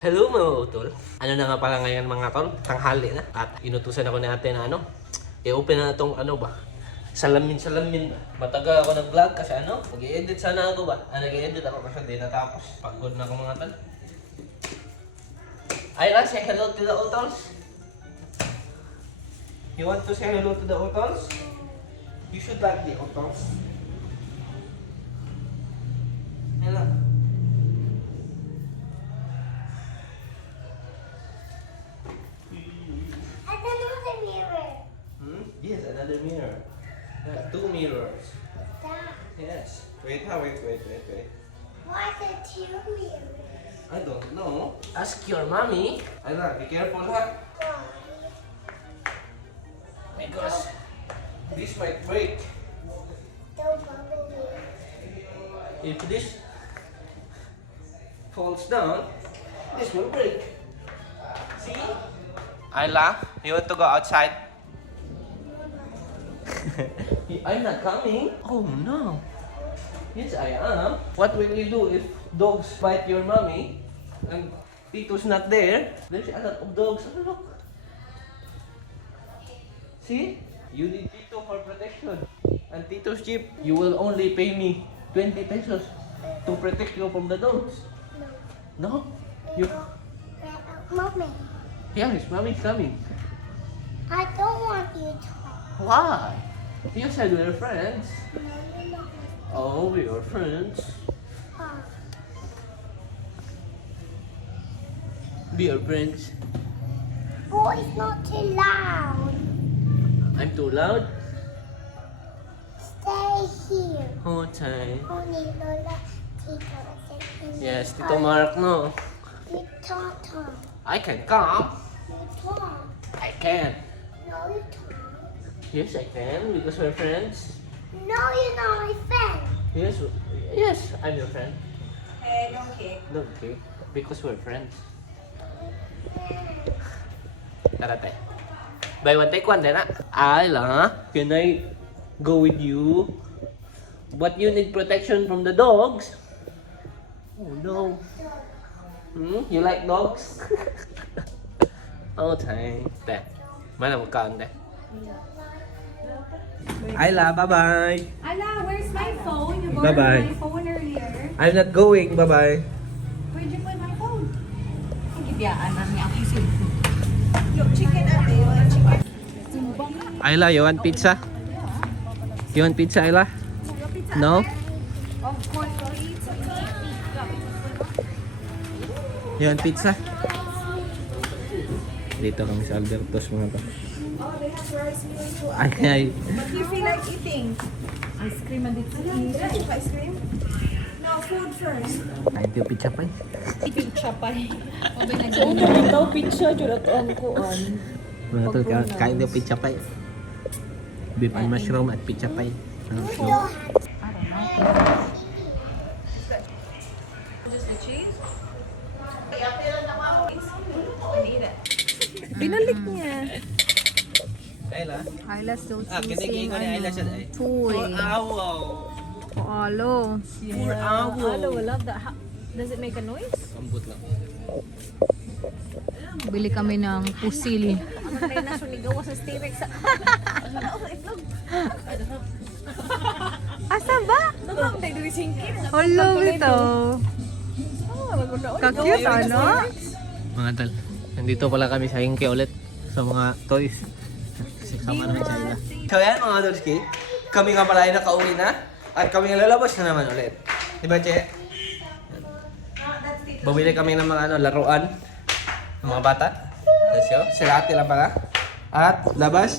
Hello mga utol. Ano na nga pala ngayon mga tol? Tanghali na. At inutusan ako ni ate na i-open na itong salamin. Matagal ako nag-vlog kasi nag-i-edit sana ako ba? Nag-i-edit ako kasi di natapos. Pagod na ako mga tol. Ayla, say hello to the utols. You want to say hello to the utols? You should like the utols. Hello. Another mirror. Yes, another mirror. There are two mirrors. That. Yes. Wait. Why the two mirrors? I don't know. Ask your mommy. Ayla, be careful ha. Why? Because this might break. Don't bubble me. If this falls down, this will break. See? Ayla, you want to go outside? I'm not coming. Oh no. Yes, I am. What will you do if dogs bite your mommy and Tito's not there? There's a lot of dogs. Oh, look. See? You need Tito for protection. And Tito's cheap. You will only pay me 20 pesos to protect you from the dogs. No. No? You? Mommy, Yes, mommy's coming. I don't want you to. Why? You said we're friends. No, you're not. Oh, we are friends. We are friends. Oh, it's not too loud. I'm too loud. Stay here. Okay. Only Lola, Tito, and Yes, Tito Mark, no. You Tom. I can come. You Tom. I can. No, you Tom. Yes, I can because we're friends. No, you're not my friend. Yes, I'm your friend. Hey, don't kick. Okay, because we're friends. Tara, te. Buy one, take one, then Ayla, can I go with you? But you need protection from the dogs. Oh no. You like dogs? Oh, thanks. Te, mana magkaan, te? Ayla, bye-bye. Ala, where's my phone? You Bye-bye. borrowed my phone earlier. I'm not going, bye-bye. Where'd you put my phone? Gibiyaan na niya ang isip ko. Yung chicken ate, yung chicken. Ayla, you want pizza? You want pizza, Ayla? No? Of course, we'll eat some You want pizza? Dito kami sa Albertos mga to. Oh, they have rice meal too. Ay. But you feel like eating? Ice cream and it's ice cream? No, food first. Kain tayo pizza pa eh. Pizza pa eh. So, ito daw pizza, jurot ang kuan. Mga tol, kain tayo pizza pa eh. Beef and mushroom at pizza pa eh. Just the cheese? Binalik niya. Ayla? Ayla still Kinigay ko ni Ayla siya eh. Toy. Owl. Alo. For owl. Alo, I love that. Does it make a noise? Ambot lang. Bili kami ng pusil. Ang tayo na sunigawa sa T-Rex. Asa ba? Ang tayo doon singkit. Hello ito. Ka-cute ano? Mga tol, nandito pala kami sa Inke ulit sa mga toys. Sama namin sa Ayla. So yan mga Dolski, kami nga pala ay nakauwi na at kami nga lalabas na naman ulit. Diba, Che? Bumili kami ng mga laruan ng mga bata. Let's go. Sila ate lang pala. At labas.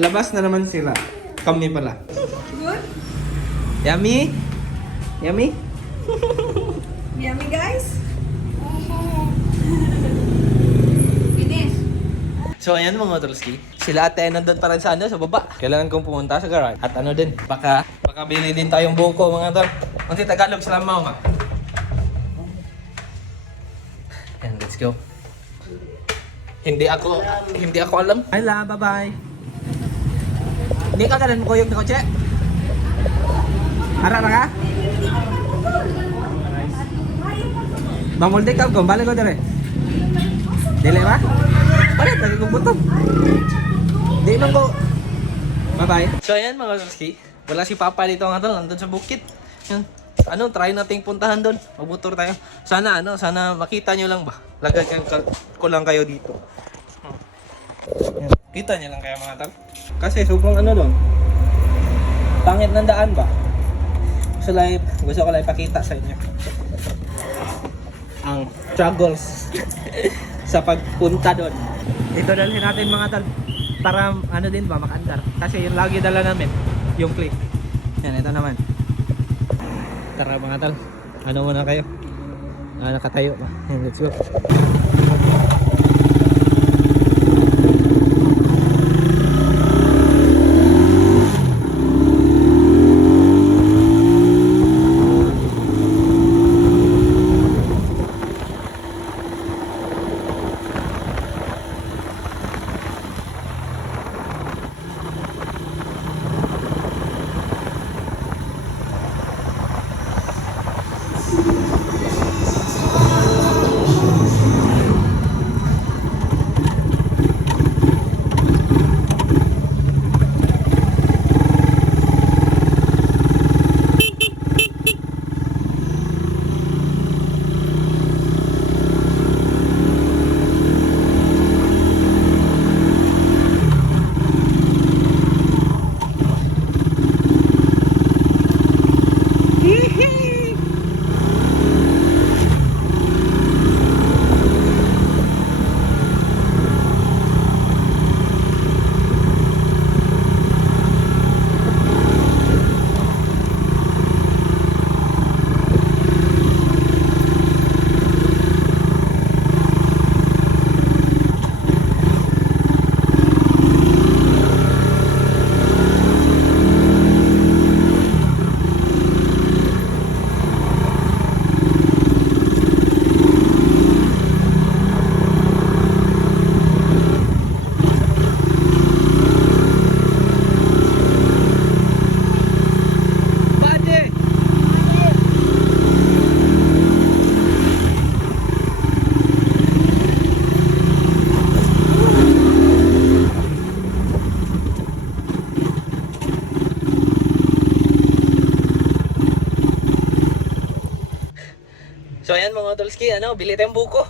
Labas na naman sila. Kami pala. Good? Yummy? Yummy? Yummy guys? So ayan mga Trolski, sila ate ay nandun pa rin sa sa baba. Kailangan kong pumunta sa garage. At din, baka bili din tayong buko mga tol. Kasi Tagalog sila mama. And let's go. Hindi ako alam. Ayla, bye-bye. Hindi ka ganun mo kuyog na kotse? Ara ka? Mamultik ka ko, balik ko dire. Dili ba? Palit, lagi kong butog. Di man ko. Bye-bye. So ayan mga Lorski, wala si Papa dito nga tol, nandun sa bukid. Yan. Try nating puntahan doon. Magmotor tayo. Sana sana makita nyo lang ba. Lagay ko lang kayo dito. Yan. Kita nyo lang kayo mga tol. Kasi sobrang doon. Pangit ng daan ba? Gusto ko lang ipakita sa inyo ang struggles sa pagpunta doon. Ito dalhin natin mga tol para din ba makaandar. Kasi yung lagi dala namin yung clip. Yan, ito naman. Tara mga tol. Muna kayo? Nakatayo pa. Yan, let's go. So ayan mga Tolski, bili tayong buko.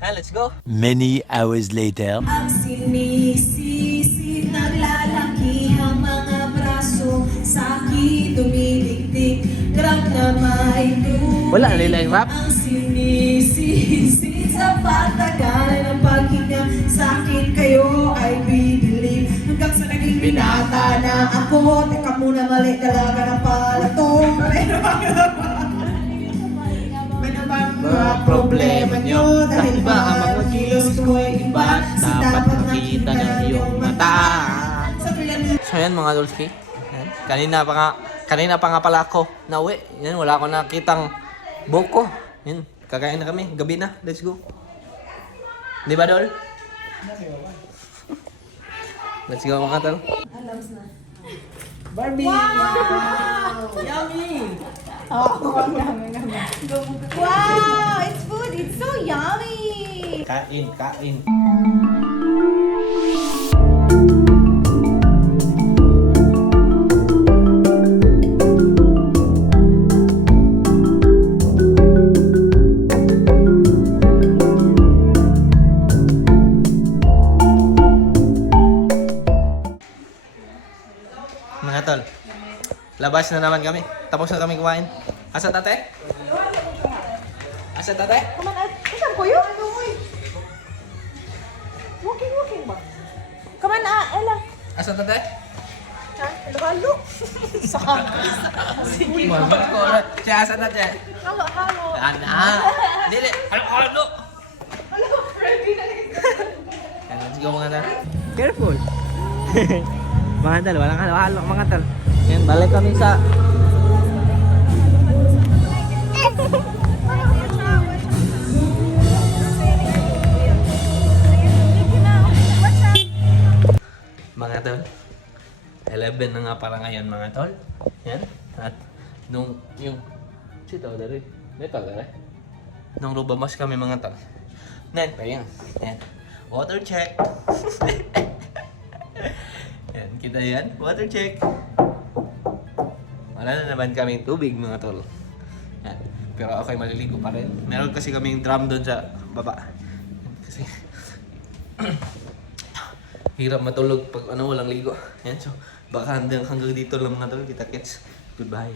Let's go. Many hours later. Ang sinisisi, naglalaki ang mga braso, sa'kin dumidikdik, grab na may tubig. Wala nila yung rap. Ang sinisisi sa patagalan ng paghinga, sa'kin kayo ay bibilib. Hanggang sa naging binata na ako, teka muna mali talaga ng palato. Pero mga problema nyo dahil ba ang mga kilos ko ay iba, dapat makita ng iyong mata. So ayan mga Tolski. Kanina pa nga pala ako nauwi. Yan, wala ako nakitang buko. Yan, kakain na kami. Gabi na. Let's go. Di ba, Dol? Let's go mga tol. Barbie! Wow! Yummy! Wow! It's food! It's so yummy! Kain. Mga tol, labas na naman kami. Tapos na kami kumain. Asa tate? Asa tate? Come on, saan ko yun? Walking ba? Come on, Ella. Asa tate? Ha? Halo-halo. Sige, mabag ko. Siya, asa tate? Halo-halo. Ana. Dili. Halo. Halo, Freddy na Let's go mga tol. Careful. Mga tol, walang halo-halo mga tol. Yan, balik kami sa... Mga tol, 11 na nga para ngayon mga tol. Yan. At nung yung... Sito, dari. May pagara. Nang lubamas kami mga tol. Nan, ayan. Yan. Water check. Yan, kita yan. Water check. Wala na naman kaming tubig mga tol. Yan. Pero ako'y maliligo pa rin. Meron kasi kaming drum doon sa baba. Kasi hirap matulog pag walang ligo. Yan, so baka hanggang dito lang mga tol. Kita kits. Goodbye.